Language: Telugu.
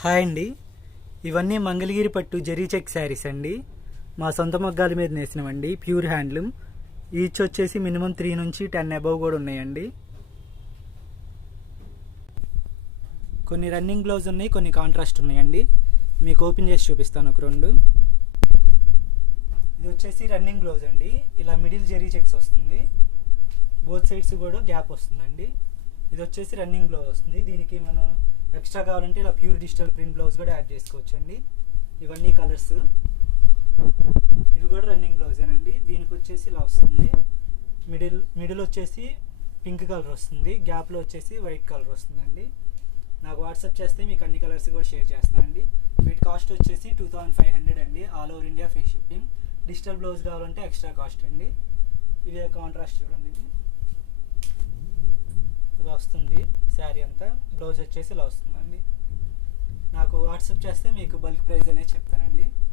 హాయ్ అండి. ఇవన్నీ మంగళగిరి పట్టు జరీ చెక్ శారీస్ అండి. మా సొంత మగ్గాల మీద నేసినవండి, ప్యూర్ హ్యాండ్లూమ్. ఈచ్ వచ్చేసి మినిమం 3 నుంచి 10 అబవ్ కూడా ఉన్నాయండి. కొన్ని రన్నింగ్ బ్లౌజ్ ఉన్నాయి, కొన్ని కాంట్రాస్ట్ ఉన్నాయండి. మీకు ఓపెన్ చేసి చూపిస్తాను ఒక రెండు. ఇది వచ్చేసి రన్నింగ్ బ్లౌజ్ అండి. ఇలా మిడిల్ జరీ చెక్స్ వస్తుంది, బోత్ సైడ్స్ కూడా గ్యాప్ వస్తుందండి. ఇది వచ్చేసి రన్నింగ్ బ్లౌజ్ వస్తుంది. దీనికి మనం ఎక్స్ట్రా కావాలంటే ఇలా ప్యూర్ డిజిటల్ ప్రింట్ బ్లౌజ్ కూడా యాడ్ చేసుకోవచ్చు అండి. ఇవన్నీ కలర్స్. ఇవి కూడా రన్నింగ్ బ్లౌజేనండి. దీనికి వచ్చేసి ఇలా వస్తుంది. మిడిల్ వచ్చేసి పింక్ కలర్ వస్తుంది, గ్యాప్లో వచ్చేసి వైట్ కలర్ వస్తుందండి. నాకు వాట్సాప్ చేస్తే మీకు అన్ని కలర్స్ కూడా షేర్ చేస్తానండి. వీటి కాస్ట్ వచ్చేసి 2500 అండి. All over India free shipping. Digital blouse కావాలంటే ఎక్స్ట్రా కాస్ట్ అండి. ఇదే కాంట్రాస్ట్ చూడండి, ఇది ఇలా వస్తుంది శారీ అంతా. బ్లౌజ్ వచ్చేసి ఇలా వస్తుందండి. నాకు వాట్సాప్ చేస్తే మీకు బల్క్ ప్రైస్ అనేది చెప్తానండి.